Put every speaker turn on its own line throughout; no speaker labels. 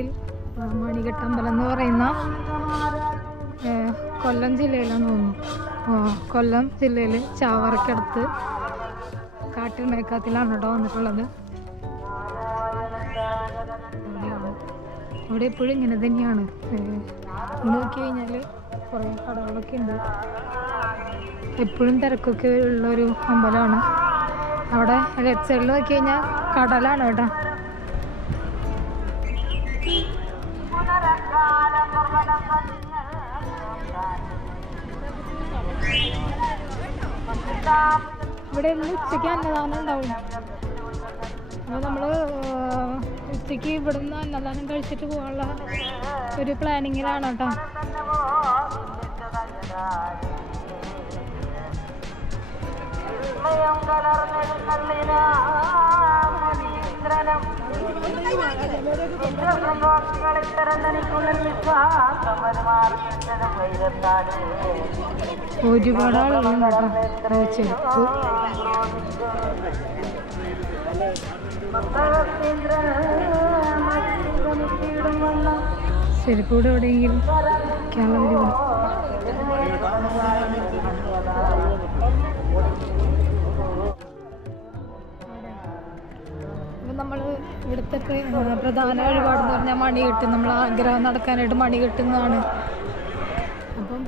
മണികെട്ടമ്പലം എന്ന് പറയുന്ന കൊല്ലം ജില്ലയിലാണ് തോന്നുന്നു. കൊല്ലം ജില്ലയിൽ ചാവറക്കടുത്ത് കാട്ടിൽ മേക്കാത്തിലാണ് കേട്ടോ വന്നിട്ടുള്ളത്. ഇവിടെ എപ്പോഴും ഇങ്ങനെ തന്നെയാണ്. നോക്കി കഴിഞ്ഞാൽ കുറേ കടകളൊക്കെ ഉണ്ട്. എപ്പോഴും തിരക്കൊക്കെ ഉള്ളൊരു അമ്പലമാണ്. അവിടെ ലെഫ്റ്റ് സൈഡിൽ നോക്കി കഴിഞ്ഞാൽ കടലാണ് കേട്ടോ. ഇവിടെ ഇന്ന് ഉച്ചയ്ക്ക് അന്നദാനം ഉണ്ടാവും. അപ്പോൾ നമ്മൾ ഉച്ചയ്ക്ക് ഇവിടുന്ന് അന്നദാനം കഴിച്ചിട്ട് പോകാനുള്ള ഒരു പ്ലാനിങ്ങിലാണ് കേട്ടോ. ഒരുപാട് ആളുകളുണ്ട് കേട്ടോ. ഏ, ചെരുപ്പ്. ചെരുപ്പ് ഇവിടെ എവിടെയെങ്കിലും കേരളത്തിൽ ഇവിടുത്തെ പ്ര- ആ, പ്രധാന വഴിപാടെന്ന് പറഞ്ഞാൽ മണികെട്ട് നമ്മൾ ആഗ്രഹം നടക്കാനായിട്ട് മണി കെട്ടുന്നതാണ്. അപ്പം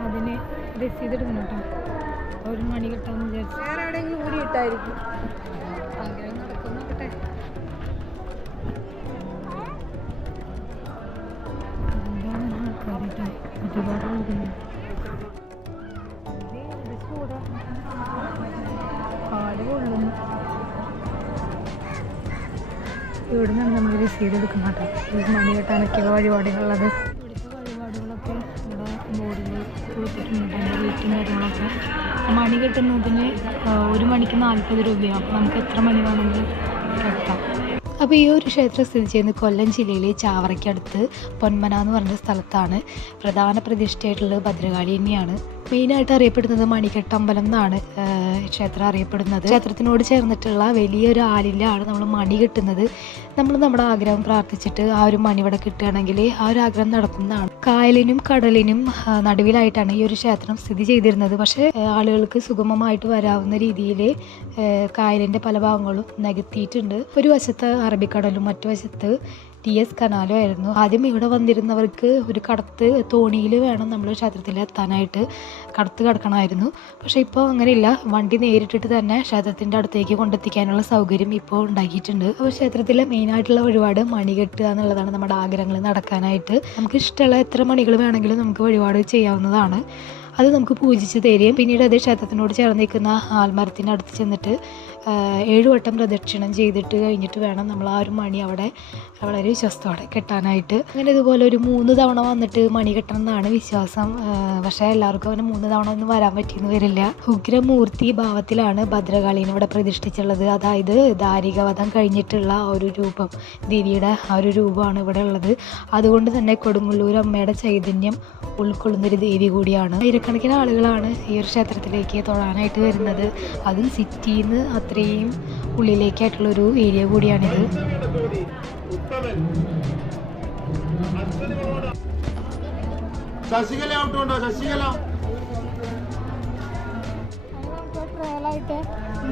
അതിന് രസീതെടുക്കണം കേട്ടോ. ഒരു മണി കെട്ടാന്ന് വിചാരിച്ചു.
വേറെ എവിടെയെങ്കിലും കൂടി ഇട്ടായിരിക്കും.
ഇവിടെ തന്നെ നമ്മൾ രസീത് എടുക്കുന്നത് കേട്ടോ. ഈ മണി കെട്ടാനൊക്കെയുള്ള വഴിപാടുകളുള്ളത് വഴിപാടുകളൊക്കെ മണി കെട്ടുന്നതിന് ഒരു മണിക്ക് നാൽപ്പത് രൂപയാണ് നമുക്ക് എത്ര മണി വേണമെങ്കിലും കെട്ടാം. അപ്പോൾ ഈ ഒരു ക്ഷേത്രം സ്ഥിതി ചെയ്യുന്നത് കൊല്ലം ജില്ലയിലെ ചാവറയ്ക്കടുത്ത് പൊന്മന എന്ന് പറഞ്ഞ സ്ഥലത്താണ്. പ്രധാന പ്രതിഷ്ഠയായിട്ടുള്ള ഭദ്രകാളി തന്നെയാണ്. മെയിനായിട്ട് അറിയപ്പെടുന്നത് മണികെട്ടമ്പലം എന്നാണ് ക്ഷേത്രം അറിയപ്പെടുന്നത്. ക്ഷേത്രത്തിനോട് ചേർന്നിട്ടുള്ള വലിയൊരു ആലിലാണ് നമ്മൾ മണി കെട്ടുന്നത്. നമ്മൾ നമ്മുടെ ആഗ്രഹം പ്രാർത്ഥിച്ചിട്ട് ആ ഒരു മണി ഇവിടെ കിട്ടുകയാണെങ്കിൽ ആ ഒരു ആഗ്രഹം നടക്കുന്നതാണ് കായലിനും കടലിനും നടുവിലായിട്ടാണ് ഈ ഒരു ക്ഷേത്രം സ്ഥിതി ചെയ്തിരുന്നത്. പക്ഷേ ആളുകൾക്ക് സുഗമമായിട്ട് വരാവുന്ന രീതിയിൽ കായലിന്റെ പല ഭാഗങ്ങളും നികത്തിയിട്ടുണ്ട്. ഒരു വശത്ത് അറബിക്കടലും മറ്റു വശത്ത് ടി എസ് കനാലും ആയിരുന്നു. ആദ്യം ഇവിടെ വന്നിരുന്നവർക്ക് ഒരു കടത്ത് തോണിയിൽ വേണം നമ്മൾ ക്ഷേത്രത്തിൽ എത്താനായിട്ട് കടത്ത് കിടക്കണമായിരുന്നു. പക്ഷേ ഇപ്പോൾ അങ്ങനെയില്ല. വണ്ടി നേരിട്ടിട്ട് തന്നെ ക്ഷേത്രത്തിന്റെ അടുത്തേക്ക് കൊണ്ടെത്തിക്കാനുള്ള സൗകര്യം ഇപ്പോൾ ഉണ്ടാക്കിയിട്ടുണ്ട്. അപ്പോൾ ക്ഷേത്രത്തിലെ മെയിനായിട്ടുള്ള വഴിപാട് മണി കെട്ടുക എന്നുള്ളതാണ് നമ്മുടെ ആഗ്രഹങ്ങൾ നടക്കാനായിട്ട്. നമുക്ക് ഇഷ്ടമുള്ള എത്ര മണികൾ വേണമെങ്കിലും നമുക്ക് വഴിപാട് ചെയ്യാവുന്നതാണ്. അത് നമുക്ക് പൂജിച്ച് തരികയും പിന്നീട് അത് ക്ഷേത്രത്തിനോട് ചേർന്ന് നിൽക്കുന്ന ആൽമരത്തിന്റെ അടുത്ത് ചെന്നിട്ട് ആ, ഏഴ് പ്രദക്ഷിണം ചെയ്തിട്ട് കഴിഞ്ഞിട്ട് വേണം നമ്മൾ ആ ഒരു മണി അവിടെ വളരെ വിശ്വാസത്തോടെ കെട്ടാനായിട്ട്. അങ്ങനെ ഇതുപോലെ ഒരു മൂന്ന് തവണ വന്നിട്ട് മണി കെട്ടണം എന്നാണ് വിശ്വാസം പക്ഷേ എല്ലാവർക്കും അവന് മൂന്ന് തവണ ഒന്നും വരാൻ പറ്റിയെന്ന് വരില്ല. ഉഗ്രമൂർത്തി ഭാവത്തിലാണ് ഭദ്രകാളീനെ ഇവിടെ പ്രതിഷ്ഠിച്ചുള്ളത്. അതായത് ദാരികവധം കഴിഞ്ഞിട്ടുള്ള ഒരു രൂപം ദേവിയുടെ ആ ഒരു രൂപമാണ് ഇവിടെ ഉള്ളത്. അതുകൊണ്ട് തന്നെ കൊടുങ്ങല്ലൂർ അമ്മയുടെ ചൈതന്യം ഉൾക്കൊള്ളുന്നൊരു ദേവി കൂടിയാണ്. ആയിരക്കണക്കിന് ആളുകളാണ് ഈ ഒരു ക്ഷേത്രത്തിലേക്ക് തൊഴാനായിട്ട് വരുന്നത്. അതും സിറ്റിയിൽ നിന്ന് അത്രയും ഉള്ളിലേക്കായിട്ടുള്ളൊരു ഏരിയ കൂടിയാണിത്.
ശശികല ഔട്ട് ഉണ്ടോ ശശികല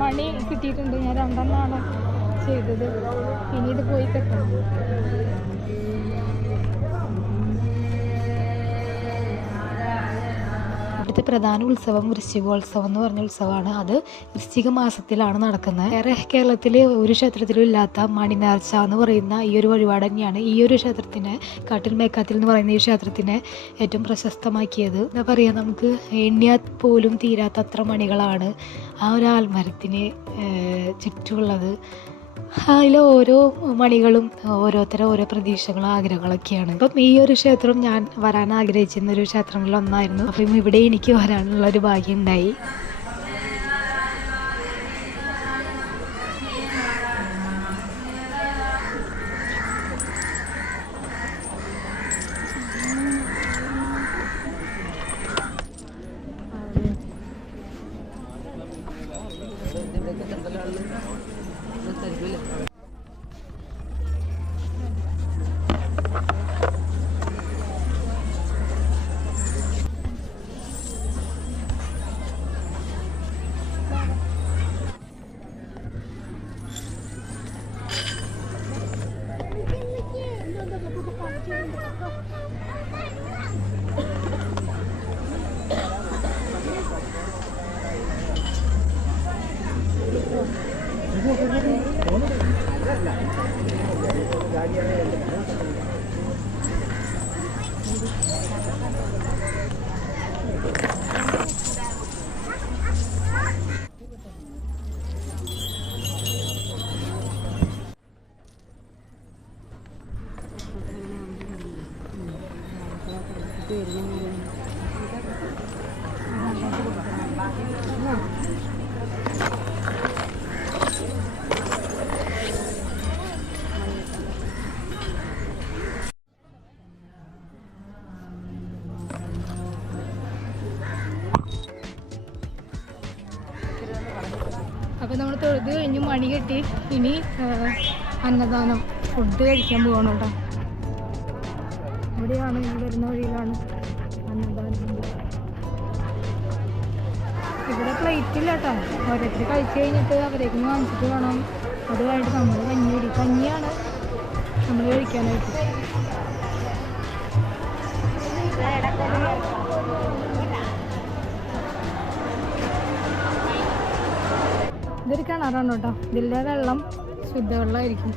മണി കിട്ടിയിട്ടുണ്ട്. ഞാൻ രണ്ടെണ്ണമാണ് ചെയ്തത്. പിന്നീട് പോയി കെട്ടണം. ഇവിടുത്തെ പ്രധാന ഉത്സവം വൃശ്ചികോത്സവം എന്ന് പറഞ്ഞ ഉത്സവമാണ്. അത് വൃശ്ചിക മാസത്തിലാണ് നടക്കുന്നത്. വേറെ കേരളത്തിലെ ഒരു ക്ഷേത്രത്തിലും ഇല്ലാത്ത മണിനേർച്ച എന്ന് പറയുന്ന ഈ ഒരു വഴിപാട് തന്നെയാണ് ഈ ഒരു ക്ഷേത്രത്തിനെ കാട്ടിൽ മേക്കാത്തിൽ എന്ന് പറയുന്ന ഈ ക്ഷേത്രത്തിനെ ഏറ്റവും പ്രശസ്തമാക്കിയത്. എന്താ പറയുക നമുക്ക് എണ്ണിയാൽ പോലും തീരാത്തത്ര മണികളാണ് ആ ഒരു ആൽമരത്തിന് ചുറ്റുമുള്ളത്. അതിൽ ഓരോ മണികളും ഓരോരുത്തരും ഓരോ പ്രതീക്ഷകളും ആഗ്രഹങ്ങളൊക്കെയാണ്. അപ്പം ഈ ഒരു ക്ഷേത്രം ഞാൻ വരാൻ ആഗ്രഹിച്ചിരുന്ന ഒരു ക്ഷേത്രങ്ങളിൽ ഒന്നായിരുന്നു. അപ്പം ഇവിടെ എനിക്ക് വരാനുള്ള ഒരു ഭാഗ്യം ഉണ്ടായി. അപ്പോൾ നമ്മൾ തൊഴുത് കഴിഞ്ഞ് മണി കെട്ടി ഇനി അന്നദാനം ഫുഡ് കഴിക്കാൻ പോകണം കേട്ടോ. ഇവിടെയാണ് ഈ വരുന്ന വഴിയിലാണ്. ഇവിടെ പ്ലേറ്റ് ഇല്ല കേട്ടോ ഓരോരുത്തർ കഴിച്ച് കഴിഞ്ഞിട്ട് അവരേക്ക് വാങ്ങിച്ചിട്ട് വേണം. അതുമായിട്ട് നമ്മൾ കഞ്ഞി കുടി. കഞ്ഞിയാണ് നമ്മൾ കഴിക്കാനായിട്ട്. ഇതൊരു കിണറാണ് കേട്ടോ ഇതിലെ വെള്ളം ശുദ്ധവെള്ളമായിരിക്കും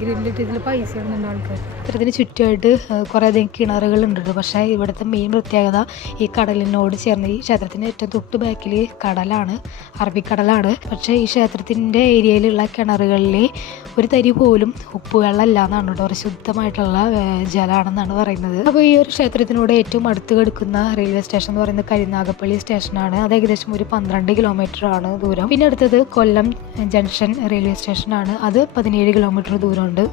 ഗ്രില്ലിട്ട് ഇതിൽ പൈസ ഇടുന്നുണ്ട് ആൾക്കാർ ഇത്തരത്തിന് ചുറ്റുമായിട്ട് കുറേ അധികം കിണറുകളുണ്ട്. പക്ഷേ ഇവിടുത്തെ മെയിൻ പ്രത്യേകത ഈ കടലിനോട് ചേർന്ന് ഈ ക്ഷേത്രത്തിന്റെ ഏറ്റവും തൊട്ട് ബാക്കിൽ കടലാണ് അറബിക്കടലാണ്. പക്ഷേ ഈ ക്ഷേത്രത്തിന്റെ ഏരിയയിലുള്ള കിണറുകളിൽ ഒരു തരി പോലും ഉപ്പുവെള്ളം ഇല്ല എന്നാണ് കേട്ടോ. ശുദ്ധമായിട്ടുള്ള ജലമാണെന്നാണ് പറയുന്നത്. അപ്പോൾ ഈ ഒരു ക്ഷേത്രത്തിനോട് ഏറ്റവും അടുത്ത് കിടക്കുന്ന റെയിൽവേ സ്റ്റേഷൻ എന്ന് പറയുന്നത് കരുനാഗപ്പള്ളി സ്റ്റേഷനാണ് അത് ഏകദേശം ഒരു പന്ത്രണ്ട് കിലോമീറ്റർ ആണ് ദൂരം. പിന്നെ അടുത്തത് കൊല്ലം ജംഗ്ഷൻ റെയിൽവേ സ്റ്റേഷനാണ് അത് പതിനേഴ് കിലോമീറ്റർ ദൂരമുണ്ട്.